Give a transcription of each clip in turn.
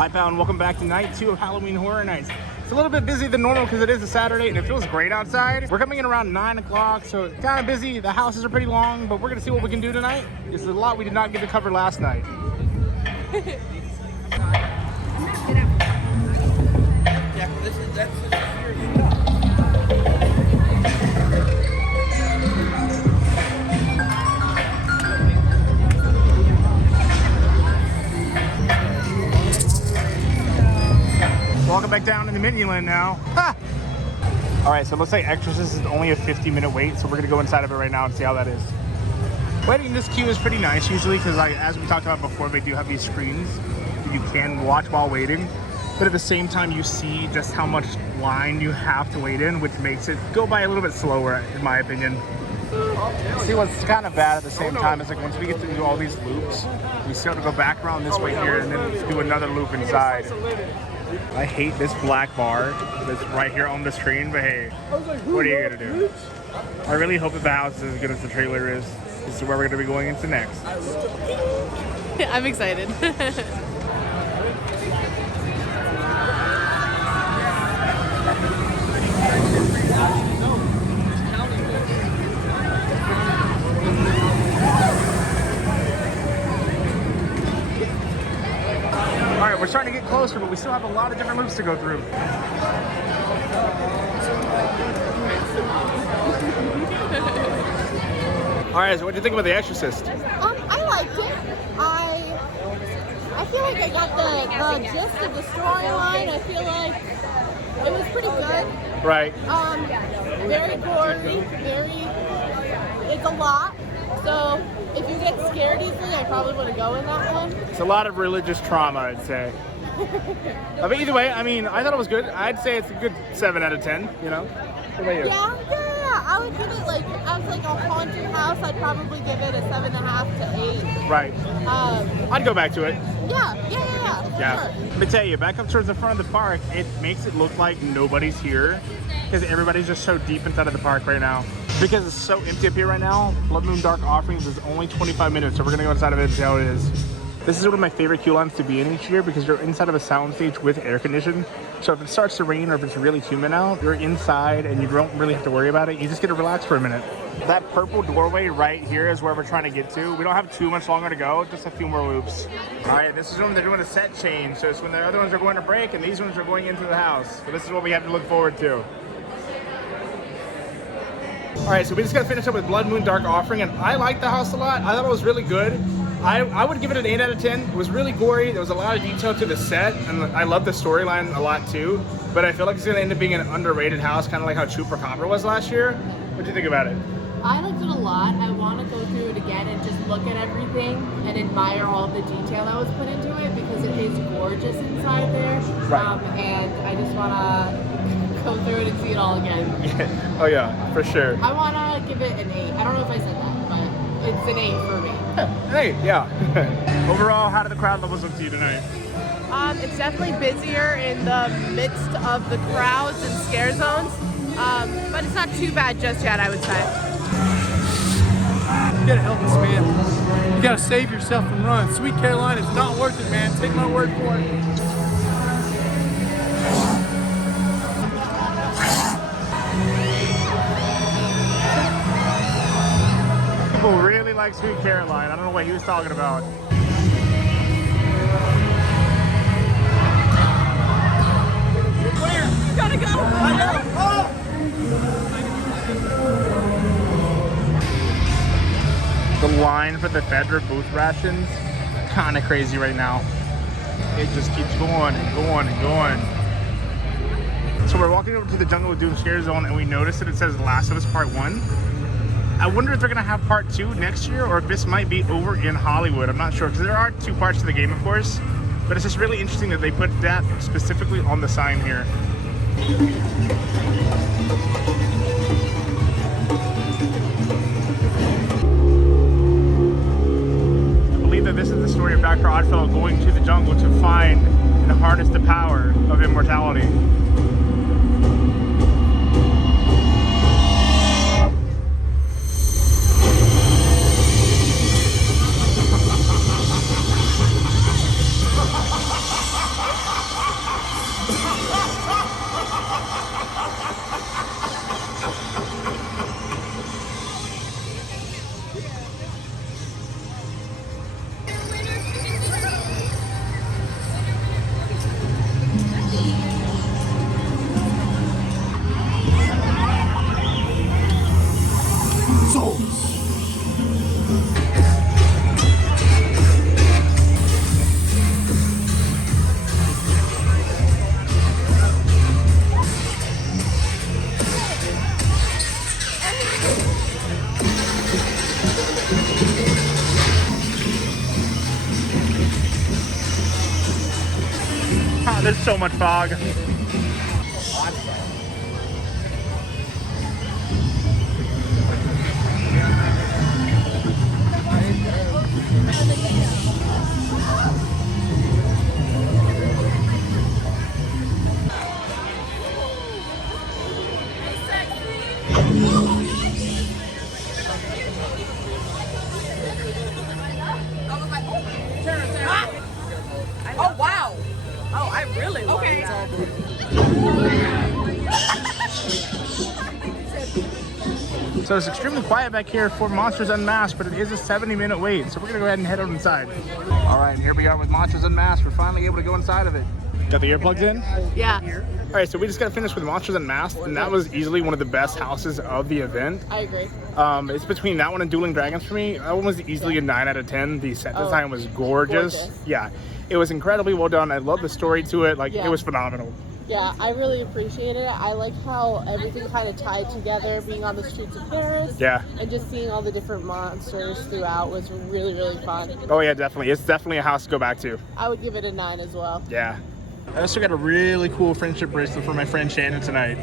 Hi pal, and welcome back to night 2 of Halloween Horror Nights. It's a little bit busy than normal because it is a Saturday and it feels great outside. We're coming in around 9 o'clock, so it's kind of busy. The houses are pretty long, but we're gonna see what we can do tonight. There's a lot we did not get to cover last night. Welcome back down in the Minion now. Ha! All right, so it looks like Exorcist is only a 50-minute wait, so we're gonna go inside of it right now and see how that is. Waiting in this queue is pretty nice usually because, like, as we talked about before, they do have these screens that you can watch while waiting, but at the same time you see just how much line you have to wait in, which makes it go by a little bit slower, in my opinion. See, what's kind of bad at the same time is, like, once we get to do all these loops, we still have to go back around this way here and then do another loop inside. I hate this black bar that's right here on the screen, but hey, what are you gonna do? I really hope that the house is as good as the trailer is. This is where we're gonna be going into next. I'm excited. Alright, we're starting to get closer, but we still have a lot of different loops to go through. Alright, so what do you think about The Exorcist? I liked it. I feel like I got the gist of the storyline. I feel like it was pretty good. Right. Very gory, it's a lot. So if you get scared easily, I probably wouldn't go in that one. It's a lot of religious trauma, I'd say. But either way, I mean, I thought it was good. I'd say it's a good 7 out of 10, you know? What about you? Yeah. I would give it, like, as like a haunted house, I'd probably give it a 7.5 to 8. Right. I'd go back to it. Yeah. Yeah. Sure. Let me tell you, back up towards the front of the park, it makes it look like nobody's here because everybody's just so deep inside of the park right now. Because it's so empty up here right now, Blood Moon Dark Offerings is only 25 minutes, so we're gonna go inside of it and see how it is. This is one of my favorite queue lines to be in each year because you're inside of a soundstage with air conditioning. So if it starts to rain or if it's really humid out, you're inside and you don't really have to worry about it. You just get to relax for a minute. That purple doorway right here is where we're trying to get to. We don't have too much longer to go, just a few more loops. All right, this is when they're doing a set change. So it's when the other ones are going to break and these ones are going into the house. So this is what we have to look forward to. All right, so we just got to finish up with Blood Moon Dark Offering, and I liked the house a lot. I thought it was really good. I would give it an 8 out of 10. It was really gory. There was a lot of detail to the set, and I love the storyline a lot too. But I feel like it's going to end up being an underrated house, kind of like how Chupacabra was last year. What do you think about it? I liked it a lot. I want to go through it again and just look at everything and admire all the detail that was put into it because it is gorgeous inside there. Right. And I just want to go through it and see it all again. Oh yeah, for sure. I want to give it an 8. I don't know if I said that, but it's an 8 for me. Hey, yeah. Overall, how did the crowd levels look to you tonight? It's definitely busier in the midst of the crowds and scare zones, but it's not too bad just yet, I would say. You gotta help us, man. You gotta save yourself and run. Sweet Caroline is not worth it, man. Take my word for it. People really like Sweet Caroline. I don't know what he was talking about. Where? You gotta go! I know! Oh! The line for the Fedra booth rations, kind of crazy right now. It just keeps going and going and going. So we're walking over to the Jungle of Doom scare zone and we noticed that it says Last of Us Part 1. I wonder if they're gonna have Part 2 next year or if this might be over in Hollywood. I'm not sure because there are 2 parts to the game, of course, but it's just really interesting that they put that specifically on the sign here. That this is the story of Dr. Oddfellow going to the jungle to find and harness the power of immortality. There's so much fog. Oh wow! Oh, I really love that. So it's extremely quiet back here for Monsters Unmasked, but it is a 70-minute wait. So we're gonna go ahead and head on inside. All right, and here we are with Monsters Unmasked. We're finally able to go inside of it. Got the earplugs in? Yeah. All right, so we just got finished with Monsters Unmasked, and that was easily one of the best houses of the event. I agree. It's between that one and Dueling Dragons for me. That one was easily a 9 out of 10. The set design was gorgeous. Yeah, it was incredibly well done. I love the story to it. Like, it was phenomenal. Yeah, I really appreciate it. I like how everything kind of tied together, being on the streets of Paris. Yeah. And just seeing all the different monsters throughout was really, really fun. Oh yeah, definitely. It's definitely a house to go back to. I would give it a 9 as well. Yeah. I also got a really cool friendship bracelet for my friend Shannon tonight.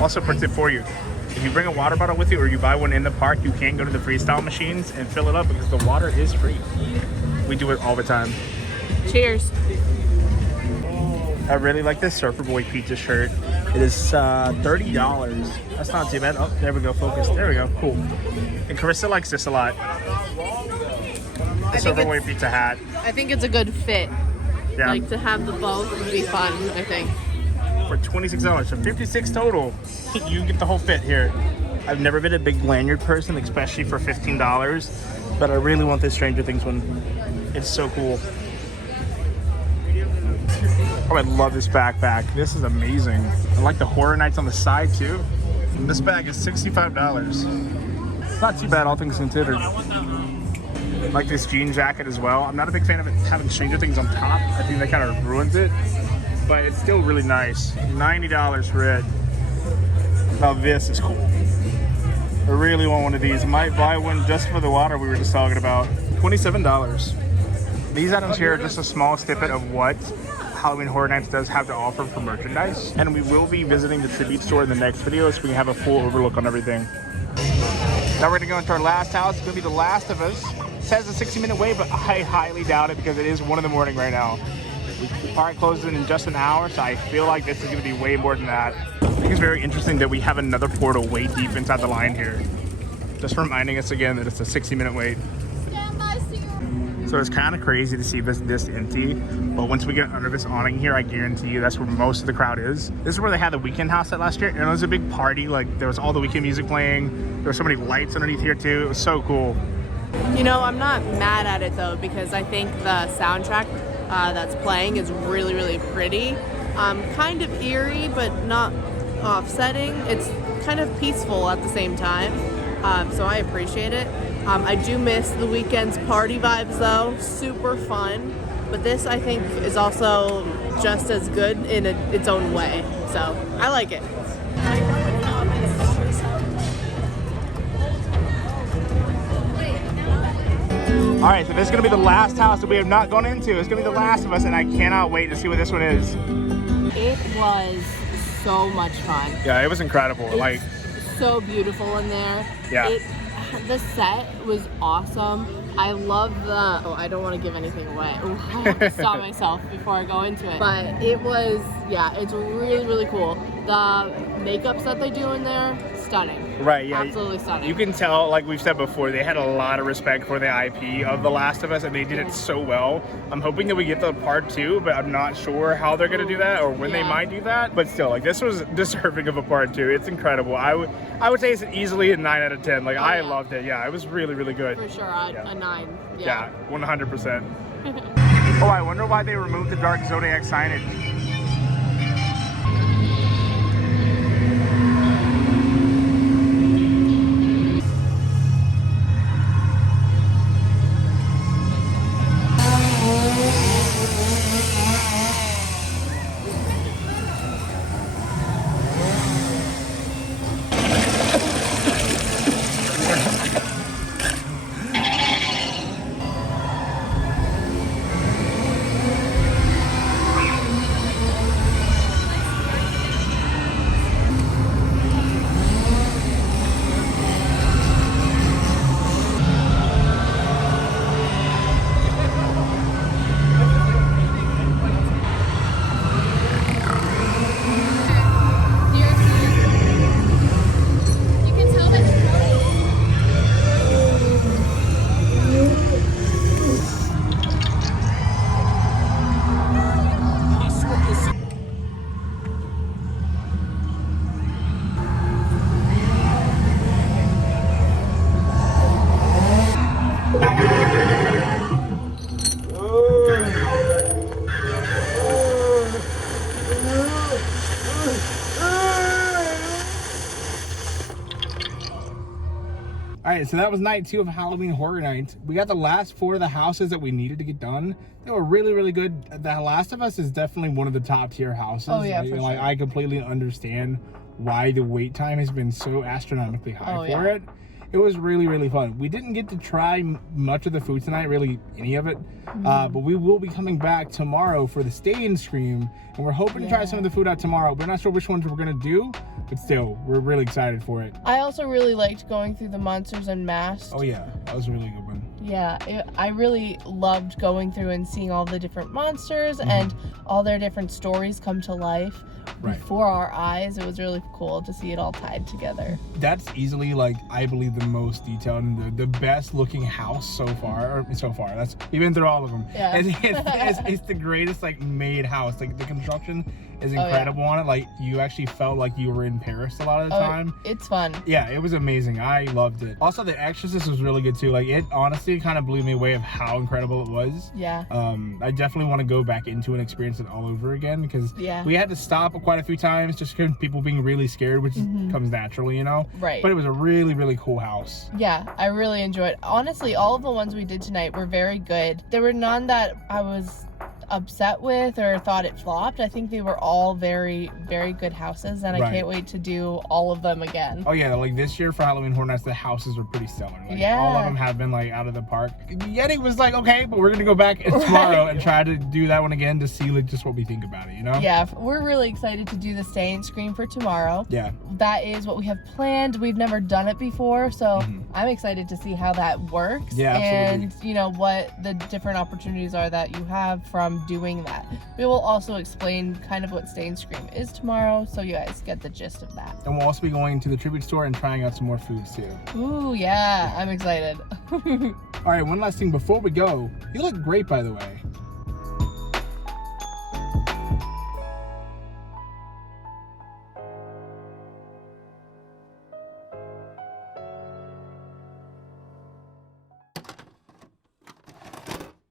Also, quick tip for you. If you bring a water bottle with you or you buy one in the park, you can go to the freestyle machines and fill it up because the water is free. We do it all the time. Cheers. I really like this Surfer Boy pizza shirt. It is $30. That's not too bad. Oh, there we go. Focus. There we go. Cool. And Carissa likes this a lot. The Surfer Boy pizza hat. I think it's a good fit. Yeah. Like to have the both would be fun, I think. For $26, so $56 total. You get the whole fit here. I've never been a big lanyard person, especially for $15, but I really want this Stranger Things one. It's so cool. Oh, I love this backpack. This is amazing. I like the Horror Nights on the side too. And this bag is $65. It's not too bad, all things considered. I like this jean jacket as well. I'm not a big fan of it having Stranger Things on top. I think that kind of ruins it, but it's still really nice. $90 for it. Now this is cool. I really want one of these. I might buy one just for the water we were just talking about. $27. These items here are just a small snippet of what Halloween Horror Nights does have to offer for merchandise, and we will be visiting the tribute store in the next video so we can have a full overlook on everything. Now we're gonna go into our last house. It's gonna be The Last of Us. It says a 60-minute wait, but I highly doubt it because it is 1 in the morning right now. The park closes in just an hour, so I feel like this is gonna be way more than that. I think it's very interesting that we have another portal way deep inside the line here. Just reminding us again that it's a 60-minute wait. So it's kind of crazy to see this empty, but once we get under this awning here, I guarantee you that's where most of the crowd is. This is where they had the Weekend house at last year, and it was a big party. Like, there was all the Weekend music playing. There were so many lights underneath here too. It was so cool. You know, I'm not mad at it though, because I think the soundtrack that's playing is really, really pretty. Kind of eerie, but not offsetting. It's kind of peaceful at the same time, so I appreciate it. I do miss the Weekend's party vibes though, super fun. But this, I think, is also just as good in its own way. So I like it. All right, so this is gonna be the last house that we have not gone into. It's gonna be The Last of Us, and I cannot wait to see what this one is. It was so much fun. Yeah, it was incredible. It's like, so beautiful in there. Yeah. The set was awesome. I love the, oh, I don't want to give anything away. Ooh, I have to stop myself before I go into it. But it was, yeah, it's really, really cool. The makeups that they do in there, stunning. right, yeah. Absolutely stunning. You can tell, like we've said before, they had a lot of respect for the IP of The Last of Us, and they did it so well. I'm hoping that we get the part 2, but I'm not sure how they're gonna do that or when they might do that. But still, like, this was deserving of a part 2. It's incredible. I would say it's easily a 9 out of 10. Like, I loved it. Yeah, it was really, really good. For sure, a 9. Yeah, 100%. Oh, I wonder why they removed the dark Zodiac signage. right, so that was night 2 of Halloween Horror Night. We got the last 4 of the houses that we needed to get done. They were really, really good. The Last of Us is definitely one of the top tier houses. Oh, yeah, like, for like, sure. I completely understand why the wait time has been so astronomically high for it. It was really, really fun. We didn't get to try much of the food tonight, really any of it. But we will be coming back tomorrow for the Stay and Scream. And we're hoping to try some of the food out tomorrow. We're not sure which ones we're going to do. But still, we're really excited for it. I also really liked going through the Monsters Unmasked. Oh, yeah. That was a really good one. Yeah, I really loved going through and seeing all the different monsters and all their different stories come to life before our eyes. It was really cool to see it all tied together. That's easily, like, I believe the most detailed and the best looking house so far. That's, we've been through all of them. Yeah. It's the greatest, like, made house. Like, the construction is incredible on it. Like, you actually felt like you were in Paris a lot of the time. It's fun. Yeah, it was amazing. I loved it. Also, The Exorcist was really good too. Like, it honestly kind of blew me away of how incredible it was. Yeah. I definitely want to go back into and experience it all over again because we had to stop quite a few times just because people being really scared, which comes naturally, you know? Right. But it was a really, really cool house. Yeah, I really enjoyed. Honestly, all of the ones we did tonight were very good. There were none that I was upset with or thought it flopped. I think they were all very, very good houses, and I can't wait to do all of them again. Oh yeah, like this year for Halloween Horror Nights, the houses were pretty stellar. Like, all of them have been like out of the park. Yeti was like, okay, but we're gonna go back tomorrow and try to do that one again to see like just what we think about it, you know? Yeah, we're really excited to do the Stay and Scream for tomorrow. Yeah. That is what we have planned. We've never done it before, so I'm excited to see how that works. Yeah, absolutely. And you know what the different opportunities are that you have from doing that. We will also explain kind of what Stay and Scream is tomorrow, so you guys get the gist of that. And we'll also be going to the tribute store and trying out some more foods too. Ooh, yeah, I'm excited. All right, one last thing before we go. You look great, by the way.